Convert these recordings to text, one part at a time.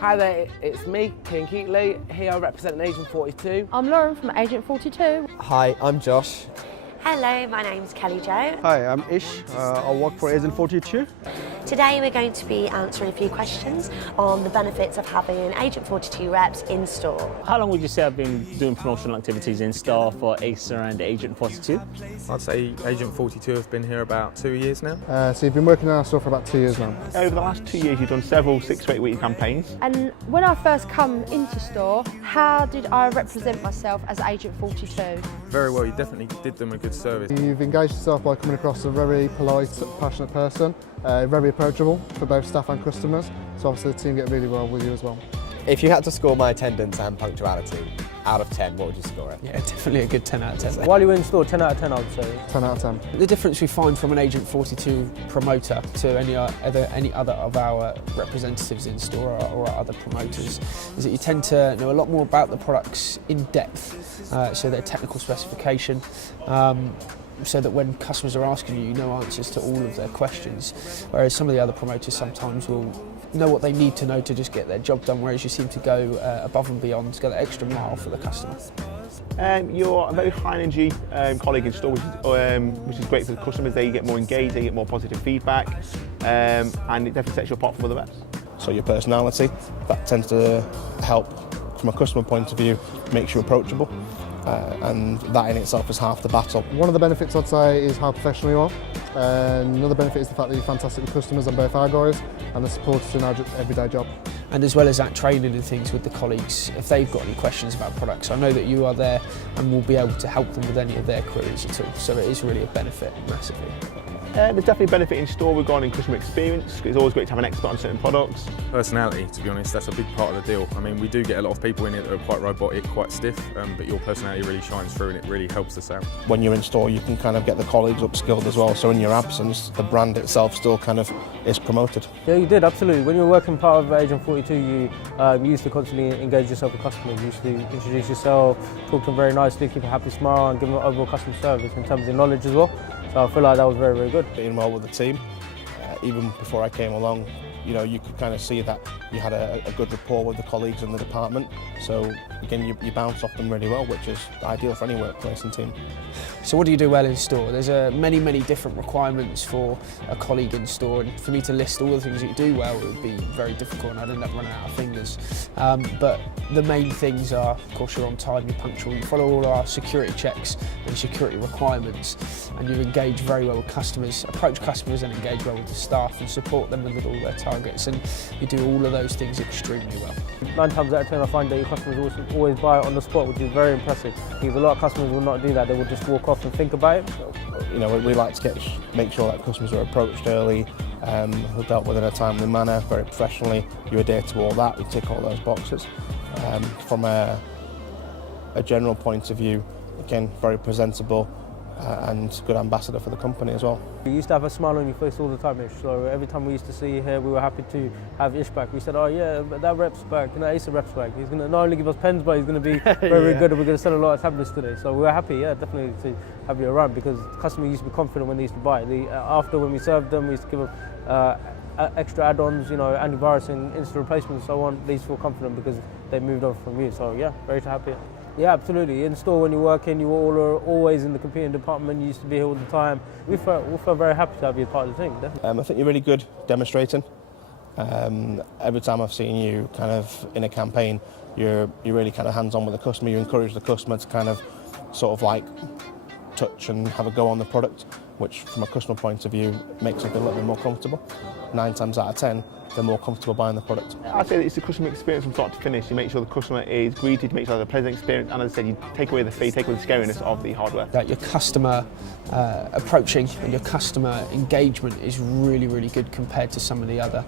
Hi there, it's me, King Keatley. Here I represent Agent42. I'm Lauren from Agent42. Hi, I'm Josh. Hello, my name's Kelly Jo. Hi, I'm Ish. I work for Agent42. Today we're going to be answering a few questions on the benefits of having Agent42 reps in store. How long would you say I've been doing promotional activities in store for ACER and Agent42? I'd say Agent42 have been here about 2 years now. So you've been working in our store for about 2 years now. Over the last 2 years, you've done several 6 to 8 week campaigns. And when I first come into store, how did I represent myself as Agent42? Very well, you definitely did them a good service. You've engaged yourself by coming across a very polite, passionate person, very approachable for both staff and customers. So obviously the team get really well with you as well. If you had to score my attendance and punctuality out of 10, what would you score it? Yeah, definitely a good 10 out of 10. While you were in store, 10 out of 10 I would say. 10 out of 10. The difference we find from an Agent42 promoter to any other of our representatives in store or our other promoters is that you tend to know a lot more about the products in depth, so their technical specification, so that when customers are asking you, you know answers to all of their questions, whereas some of the other promoters sometimes will know what they need to know to just get their job done, whereas you seem to go above and beyond to go that extra mile for the customer. You're a very high energy colleague in store, which is great for the customers. They get more engaged, they get more positive feedback, and it definitely sets you apart from other reps. So your personality, that tends to help from a customer point of view, makes you approachable. And that in itself is half the battle. One of the benefits I'd say is how professional you are. Another benefit is the fact that you're fantastic with customers on both our guys and the support us in our everyday job. And as well as that, training and things with the colleagues, if they've got any questions about products, I know that you are there and will be able to help them with any of their queries at all. So it is really a benefit massively. There's definitely a benefit in store regarding customer experience. It's always great to have an expert on certain products. Personality, to be honest, that's a big part of the deal. I mean, we do get a lot of people in here that are quite robotic, quite stiff, but your personality really shines through and it really helps the sale. When you're in store, you can kind of get the colleagues upskilled as well, so in your absence, the brand itself still kind of is promoted. Yeah, you did, absolutely. When you were working part of Agent42, you used to constantly engage yourself with customers. You used to introduce yourself, talk to them very nicely, keep a happy smile and give them overall customer service in terms of knowledge as well. So I feel like that was very, very good. Being well with the team, even before I came along, you know, you could kind of see that you had a good rapport with the colleagues in the department. So again, you bounce off them really well, which is ideal for any workplace and team. So what do you do well in store? There's many different requirements for a colleague in store, and for me to list all the things that you do well, it would be very difficult and I'd end up running out of fingers. But the main things are, of course, you're on time, you're punctual, you follow all our security checks and security requirements, and you engage very well with customers, approach customers and engage well with the staff and support them with all their targets, and you do all of those things extremely well. 9 times out of 10 I find that your customers always buy it on the spot, which is very impressive. Because a lot of customers will not do that, they will just walk off and think about it. You know, we like to make sure that customers are approached early, who dealt with in a timely manner, very professionally. You adhere to all that, we tick all those boxes. From a general point of view, again, very presentable and good ambassador for the company as well. You used to have a smile on your face all the time, Ish. So every time we used to see you here, we were happy to have Ish back. We said, oh yeah, that rep's back, Acer rep's back. He's going to not only give us pens, but he's going to be very good, and we're going to sell a lot of tablets today. So we were happy, yeah, definitely to have you around, because customers used to be confident when they used to buy. After when we served them, we used to give them extra add-ons, you know, antivirus and instant replacement and so on. They used to feel confident because they moved on from you. So yeah, very happy. Yeah, absolutely. In store, when you work in, you were always in the computing department. You used to be here all the time. We felt very happy to have you part of the team. Definitely. I think you're really good demonstrating. Every time I've seen you kind of in a campaign, you're really kind of hands-on with the customer. You encourage the customer to kind of sort of like touch and have a go on the product, which from a customer point of view makes them feel a little bit more comfortable. 9 times out of 10, they're more comfortable buying the product. I'd say it's the customer experience from start to finish. You make sure the customer is greeted, you make sure they have a pleasant experience, and as I said, you take away the fee, take away the scariness of the hardware. That your customer approaching and your customer engagement is really good compared to some of the other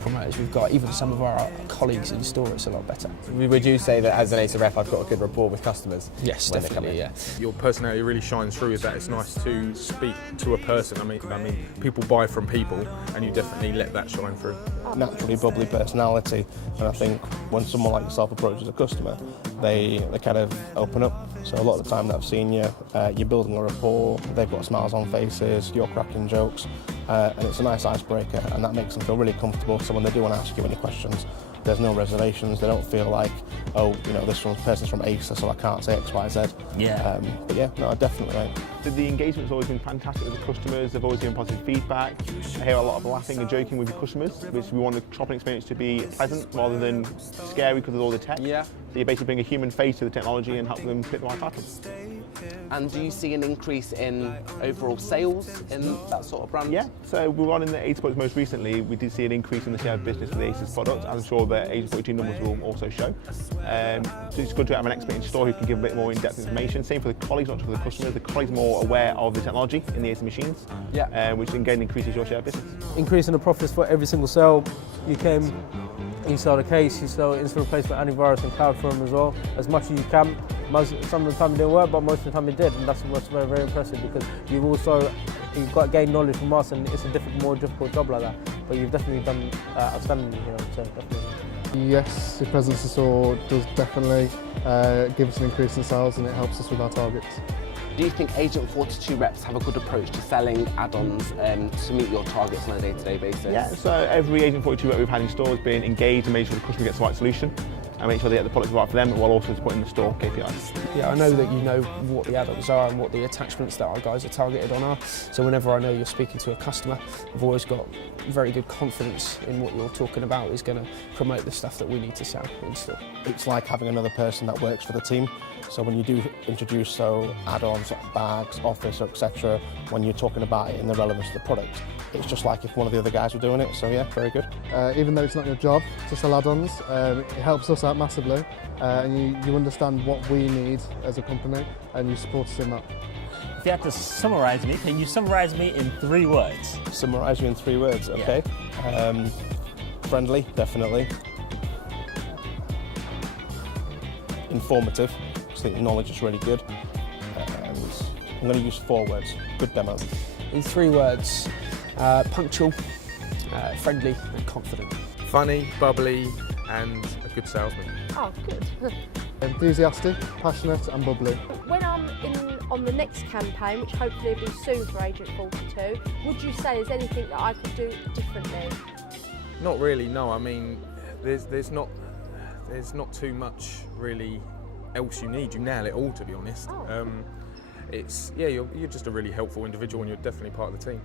promoters we've got. Even some of our colleagues in store, it's a lot better. Would you say that as an ACER rep I've got a good rapport with customers? Yes, definitely, yeah. Your personality really shines through, is that it's nice to speak to a person. I mean, people buy from people, and you definitely let that shine through. Naturally bubbly personality, and I think when someone like yourself approaches a customer, they kind of open up. So a lot of the time that I've seen you, you're building a rapport, they've got smiles on faces, you're cracking jokes, and it's a nice icebreaker, and that makes them feel really comfortable. So when they do want to ask you any questions, there's no reservations. They don't feel like, oh, you know, this person's from Acer, so I can't say X, Y, Z. Yeah. But yeah, no, definitely, mate. The engagement's always been fantastic with the customers. They've always given positive feedback. I hear a lot of laughing and joking with your customers, which we want the shopping experience to be pleasant rather than scary because of all the tech. Yeah. So you basically bring a human face to the technology and help them pick the right pattern. And do you see an increase in overall sales in that sort of brand? Yeah, so we were on in the Acer products most recently. We did see an increase in the share of business for the Acer's product. I'm sure the Agent42 numbers will also show. So it's good to have an expert in store who can give a bit more in-depth information. Same for the colleagues, not just for the customers. The colleagues more aware of the technology in the Acer machines, which again increases your share of business. Increasing the profits for every single sale. You sell the case, you sell instant replacement antivirus and cloud for them as well, as much as you can. Some of the time it didn't work, but most of the time it did, and that's what's very, very impressive, because you've got to gain knowledge from us, and it's a more difficult job like that. But you've definitely done outstandingly here, so definitely. Yes, the presence in store does definitely give us an increase in sales, and it helps us with our targets. Do you think Agent42 reps have a good approach to selling add-ons to meet your targets on a day-to-day basis? Yeah, so every Agent42 rep we've had in store has been engaged and made sure the customer gets the right solution and make sure they get the product right for them, while also supporting the store KPIs. Yeah, I know that you know what the add-ons are and what the attachments that our guys are targeted on are. So whenever I know you're speaking to a customer, I've always got very good confidence in what you're talking about is going to promote the stuff that we need to sell in store. It's like having another person that works for the team. So when you do introduce add-ons like bags, office, etc., when you're talking about it in the relevance of the product, it's just like if one of the other guys were doing it. So yeah, very good. Even though it's not your job to sell add-ons, it helps us out massively, and you understand what we need as a company, and you support us in that. If you had to summarise me, can you summarise me in 3 words? Summarise you in 3 words, okay. Yeah. Friendly, definitely. Informative. I think the knowledge is really good. And I'm going to use 4 words. Good demo. In 3 words, punctual, friendly and confident. Funny, bubbly, and a good salesman. Oh, good. Enthusiastic, passionate and bubbly. When I'm on the next campaign, which hopefully will be soon for Agent42, would you say there's anything that I could do differently? Not really, no. I mean, there's not too much really else you need. You nail it all, to be honest. Oh. You're just a really helpful individual, and you're definitely part of the team.